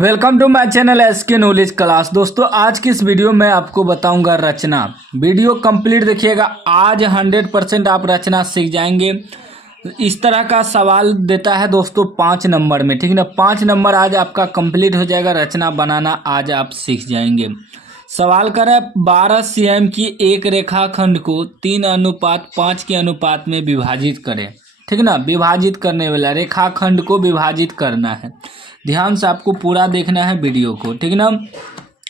Welcome to my channel SK knowledge class. दोस्तों आज की इस वीडियो में आपको बताऊंगा रचना। वीडियो कंप्लीट देखिएगा। आज 100% आप रचना सीख जाएंगे। इस तरह का सवाल देता है दोस्तों 5 नंबर में, ठीक है ना। 5 नंबर आज आपका कंप्लीट हो जाएगा। रचना बनाना आज आप सीख जाएंगे। सवाल कर रहा है 12 सीएम की एक रेखाखंड को 3:5 के अनुपात में विभाजित करें, ठीक है ना। विभाजित करने वाला रेखाखंड को विभाजित करना है। ध्यान से आपको पूरा देखना है वीडियो को, ठीक है ना।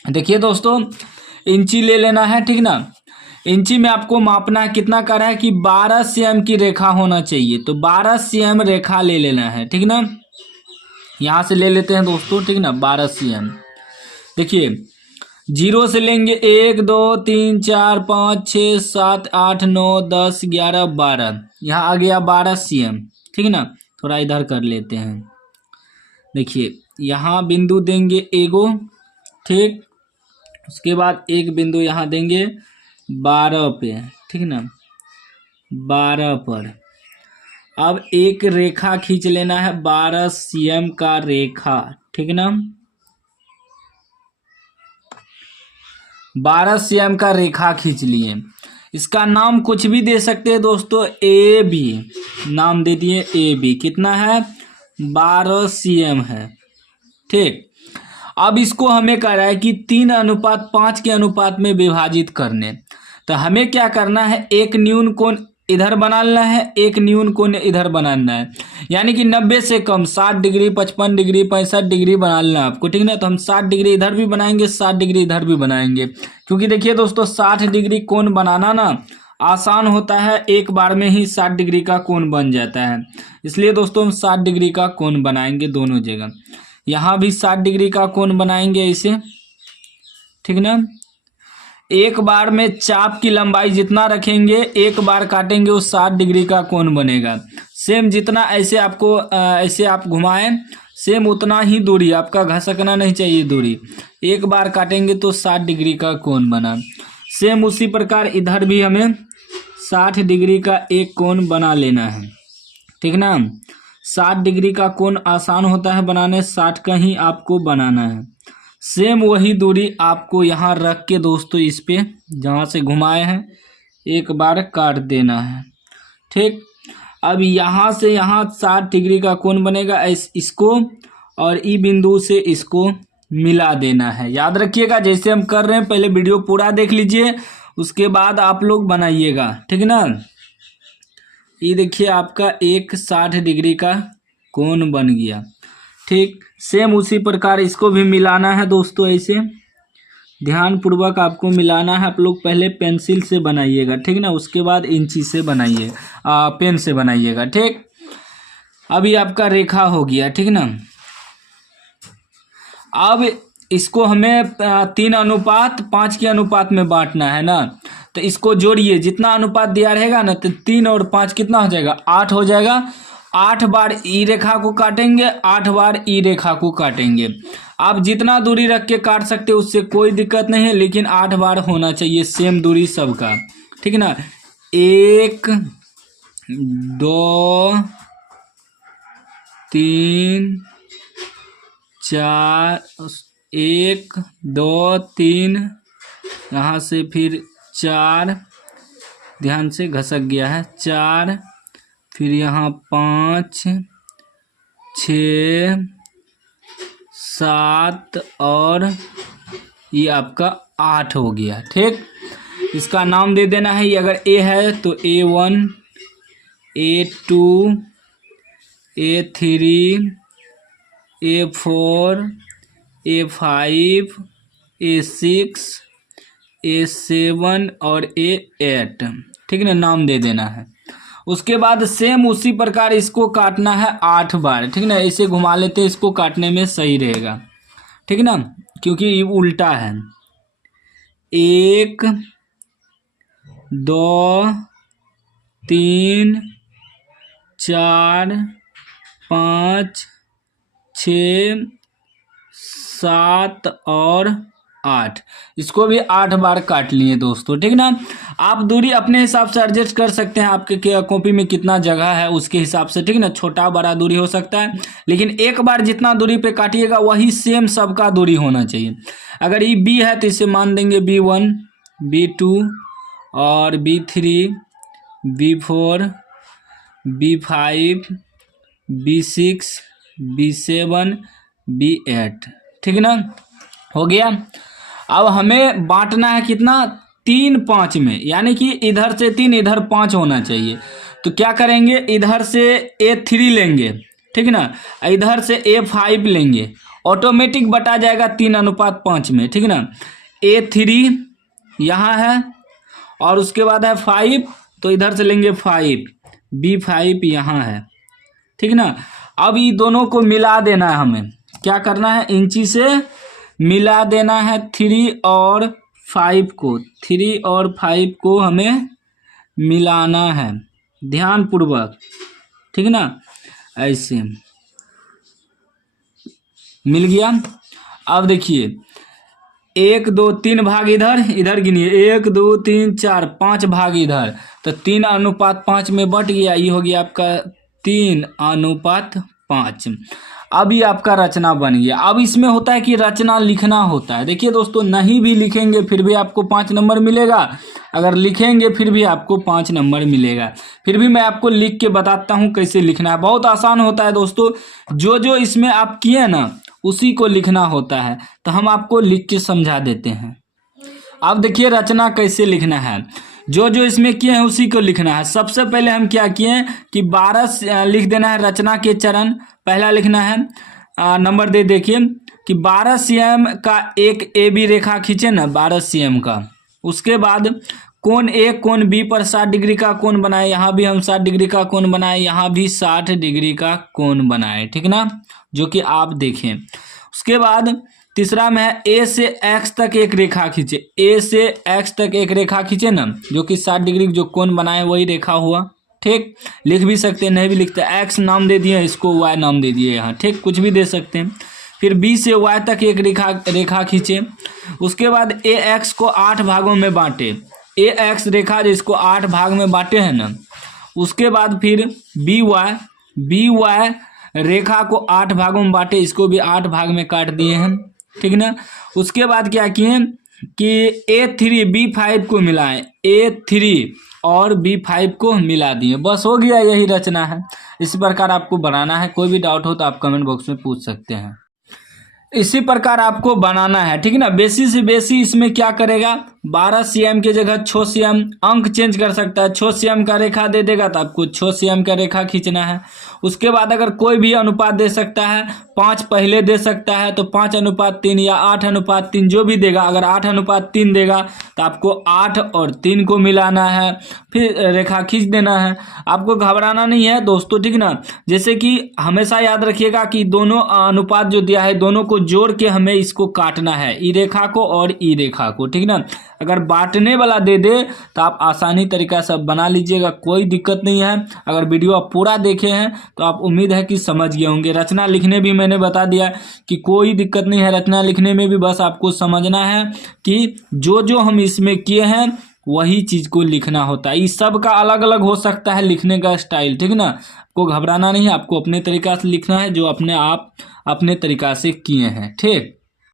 देखिए दोस्तों, इंची ले लेना है, ठीक ना। इंची में आपको मापना है, कितना कर रहा है कि 12 सीएम की रेखा होना चाहिए, तो 12 सीएम रेखा ले लेना है, ठीक ना। यहाँ से ले लेते हैं दोस्तों, ठीक ना। 12 सीएम देखिए, जीरो से लेंगे 1 2 3 4 5 6 7 8 9 10 11 12। यहाँ आ गया 12 सीएम, ठीक ना। थोड़ा इधर कर लेते हैं। देखिए यहाँ बिंदु देंगे एगो, ठीक। उसके बाद एक बिंदु यहाँ देंगे 12 पे, ठीक ना। 12 पर अब एक रेखा खींच लेना है 12 सीएम का रेखा, ठीक ना। 12 सीएम का रेखा खींच लिए। इसका नाम कुछ भी दे सकते हैं दोस्तों, ए बी नाम दे दिए। ए बी कितना है? 12 सीएम है, ठीक। अब इसको हमें कह रहा है कि 3:5 के अनुपात में विभाजित करने। तो हमें क्या करना है, एक न्यून कोण इधर बनाना है, एक न्यून कोण इधर बनाना है। यानी कि 90 से कम 60 डिग्री 55 डिग्री 65 डिग्री बनाना है आपको, ठीक ना। तो हम 60 डिग्री इधर भी बनाएंगे, 60 डिग्री इधर भी बनाएंगे। क्योंकि देखिए दोस्तों, 60 डिग्री कोण बनाना ना आसान होता है, एक बार में ही 60 डिग्री का कोण बन जाता है। इसलिए दोस्तों हम 60 डिग्री का कोण बनाएंगे दोनों जगह। यहाँ भी 60 डिग्री का कोण बनाएंगे ऐसे, ठीक ना। एक बार में चाप की लंबाई जितना रखेंगे, एक बार काटेंगे, वो 60 डिग्री का कोण बनेगा। सेम जितना ऐसे आपको ऐसे आप घुमाएं, सेम उतना ही दूरी, आपका घसकना नहीं चाहिए दूरी। एक बार काटेंगे तो 60 डिग्री का कोण बना। सेम उसी प्रकार इधर भी हमें 60 डिग्री का एक कोण बना लेना है, ठीक ना। 60 डिग्री का कोण आसान होता है बनाने, 60 का ही आपको बनाना है। सेम वही दूरी आपको यहाँ रख के दोस्तों इस पे जहाँ से घुमाए हैं एक बार काट देना है, ठीक। अब यहाँ से यहाँ 60 डिग्री का कोण बनेगा, इसको और ई बिंदु से इसको मिला देना है। याद रखिएगा जैसे हम कर रहे हैं, पहले वीडियो पूरा देख लीजिए, उसके बाद आप लोग बनाइएगा, ठीक ना। ये देखिए आपका एक 60 डिग्री का कोण बन गया, ठीक। सेम उसी प्रकार इसको भी मिलाना है दोस्तों, ऐसे ध्यान पूर्वक आपको मिलाना है। आप लोग पहले पेंसिल से बनाइएगा, ठीक ना। उसके बाद इंची से बनाइए, पेन से बनाइएगा, ठीक। अभी आपका रेखा हो गया, ठीक ना। अब इसको हमें 3:5 के अनुपात में बांटना है ना। तो इसको जोड़िए, जितना अनुपात दिया रहेगा ना, तो 3 और 5 कितना हो जाएगा? 8 हो जाएगा। 8 बार ई रेखा को काटेंगे, 8 बार ई रेखा को काटेंगे। आप जितना दूरी रख के काट सकते हो उससे कोई दिक्कत नहीं है, लेकिन 8 बार होना चाहिए सेम दूरी सबका, ठीक है ना। 1 2 3 4 1 2 3, यहाँ से फिर 4, ध्यान से घसक गया है, 4, फिर यहाँ 5 6 7 और ये आपका 8 हो गया, ठीक। इसका नाम दे देना है। ये अगर ए है तो A1 A2 A3 A4 A5 A6 A7 और A8, ठीक है ना। नाम दे देना है। उसके बाद सेम उसी प्रकार इसको काटना है 8 बार, ठीक ना। ऐसे घुमा लेते हैं, इसको काटने में सही रहेगा, ठीक ना, क्योंकि ये उल्टा है। 1 2 3 4 5 6 7 और 8। इसको भी 8 बार काट लिए दोस्तों, ठीक ना। आप दूरी अपने हिसाब से एडजस्ट कर सकते हैं, आपके कॉपी में कितना जगह है उसके हिसाब से, ठीक ना। छोटा बड़ा दूरी हो सकता है, लेकिन एक बार जितना दूरी पे काटिएगा वही सेम सबका दूरी होना चाहिए। अगर ये बी है तो इसे मान देंगे B1, B2 और B3, B4, B5, B6, B7, B8, ठीक ना। हो गया। अब हमें बांटना है कितना, 3 5 में, यानी कि इधर से 3 इधर 5 होना चाहिए। तो क्या करेंगे, इधर से A3 लेंगे, ठीक ना, इधर से A5 लेंगे, ऑटोमेटिक बटा जाएगा 3:5 में, ठीक ना। A3 यहाँ है और उसके बाद है 5, तो इधर से लेंगे 5, B5 यहाँ है, ठीक ना। अब ये दोनों को मिला देना है, हमें क्या करना है, इंची से मिला देना है 3 और 5 को, 3 और 5 को हमें मिलाना है ध्यानपूर्वक, ठीक ना। ऐसे मिल गया। अब देखिए 1 2 3 भाग इधर, इधर गिनिए 1 2 3 4 5 भाग इधर, तो 3:5 में बट गया। ये हो गया आपका 3:5। अब ये आपका रचना बन गया। अब इसमें होता है कि रचना लिखना होता है। देखिए दोस्तों, नहीं भी लिखेंगे फिर भी आपको 5 नंबर मिलेगा, अगर लिखेंगे फिर भी आपको 5 नंबर मिलेगा। फिर भी मैं आपको लिख के बताता हूँ कैसे लिखना है, बहुत आसान होता है दोस्तों। जो जो इसमें आप किए ना उसी को लिखना होता है, तो हम आपको लिख के समझा देते हैं। अब देखिए रचना कैसे लिखना है, जो जो इसमें किए हैं उसी को लिखना है। सबसे पहले हम क्या किए कि 12 लिख देना है रचना के चरण। पहला लिखना है नंबर दे देखिए कि 12 cm का एक AB रेखा खींचे ना, 12 cm का। उसके बाद कोण A कोण B पर 60 डिग्री का कोण बनाए, यहाँ भी हम 60 डिग्री का कोण बनाए, यहाँ भी 60 डिग्री का कोण बनाए, ठीक ना, जो कि आप देखें। उसके बाद तीसरा में है A से X तक एक रेखा खींचे, A से X तक एक रेखा खींचे ना, जो कि 60 डिग्री जो कोण बनाए वही रेखा हुआ, ठीक। लिख भी सकते हैं, नहीं भी लिखते, X नाम दे दिए, इसको Y नाम दे दिए यहाँ, ठीक, कुछ भी दे सकते हैं। फिर B से Y तक एक रेखा खींचे। उसके बाद AX को 8 भागों में बांटे, AX रेखा जिसको 8 भाग में बांटे हैं ना। उसके बाद फिर BY रेखा को 8 भागों में बांटे, इसको भी 8 भाग में काट दिए हैं, ठीक ना। उसके बाद क्या किए कि A3 B5 को मिलाएं, A3 और B5 को मिला दिए, बस हो गया, यही रचना है। इसी प्रकार आपको बनाना है। कोई भी डाउट हो तो आप कमेंट बॉक्स में पूछ सकते हैं। इसी प्रकार आपको बनाना है, ठीक है ना। बेसी से बेसी इसमें क्या करेगा, 12 cm की जगह 6 cm, अंक चेंज कर सकता है। 6 cm का रेखा दे देगा तो आपको 6 cm का रेखा खींचना है। उसके बाद अगर कोई भी अनुपात दे सकता है, 5 पहले दे सकता है तो 5:3 या 8:3 जो भी देगा। अगर 8:3 देगा तो आपको 8 और 3 को मिलाना है, फिर रेखा खींच देना है। आपको घबराना नहीं है दोस्तों, ठीक ना। जैसे कि हमेशा याद रखिएगा कि दोनों अनुपात जो दिया है दोनों को जोड़ के हमें इसको काटना है, ई रेखा को और ई रेखा को, ठीक ना। अगर बांटने वाला दे दे तो आप आसानी तरीका से बना लीजिएगा, कोई दिक्कत नहीं है। अगर वीडियो आप पूरा देखे हैं तो आप उम्मीद है कि समझ गए होंगे। रचना लिखने भी मैंने बता दिया कि कोई दिक्कत नहीं है रचना लिखने में भी, बस आपको समझना है कि जो जो हम इसमें किए हैं वही चीज़ को लिखना होता है। इस सब का अलग अलग हो सकता है लिखने का स्टाइल, ठीक ना। आपको घबराना नहीं है, आपको अपने तरीका से लिखना है जो अपने आप अपने तरीका से किए हैं, ठीक।